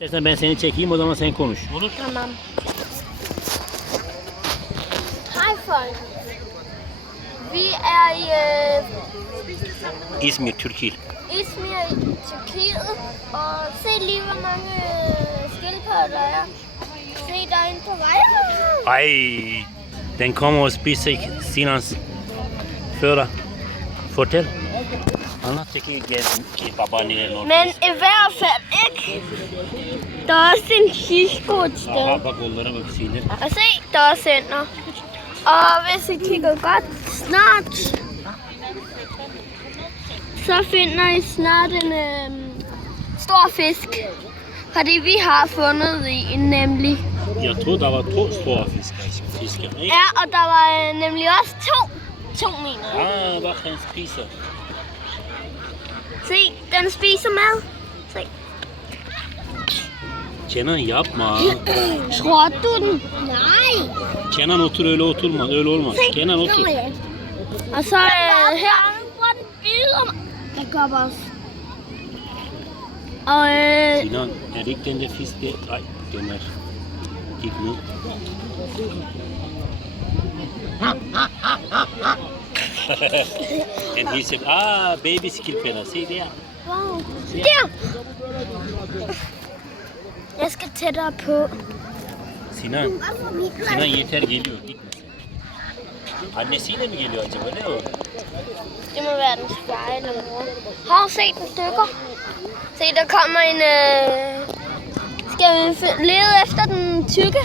İstersen ben seni çekeyim, o zaman sen konuş. Olur. Tamam. Hej folk. Vi er i İzmir, Türkiye. Izmir i Tyrkiet, og se lige hvor mange skildpadder der er. Se, der er en på vej. Ej, den kommer og spiser ikke Sinans fødder. Fortæl. Anlat ikke ki babaannenin ortası. Men i hvert fald ikke. Der er også en kisko et sted. Aha, bak onlara bak Sine. Og se, der er også ender. Og hvis I kigger godt snart, så finder I snart en stor fisk. Fordi vi har fundet en nemlig. Jeg tror der var 2 store fisker, ikke? Ja, og der var nemlig også to mener. Ah, bak han spiser. Se, den spiser mad. Se. Kenan yapma. Tror du den? Nej. Kenan otur, öyle oturma, öyle olmaz. Kenan otur. Og så her. Jeg gør også. Og Sinan, er det ikke den der fisk der? Ej, den er. Gik ned. Den hilser. Ah, baby skildpadder. Se der. wow. Der. Jeg skal tættere på. Sinan yeter geliyor. Gitme sen. Annesiyle mi geliyor acaba? Ne o? Det må være den far eller mor. Hov, se den dykker. Se, der kommer en... Skal vi lede efter den tykke?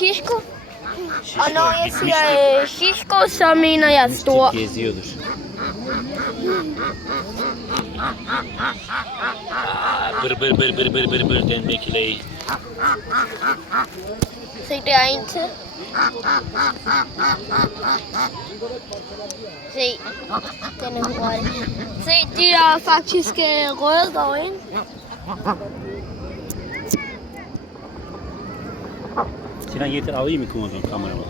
Hisko. Og når jeg siger hisko, så mener jeg stor. Geziyordur. Bır den bekileyi. Se, der er en til. Se, den er hurtig. Se, de er faktisk røde dog, ikke? Sinan yeter alayım mı kumadan kamera bak.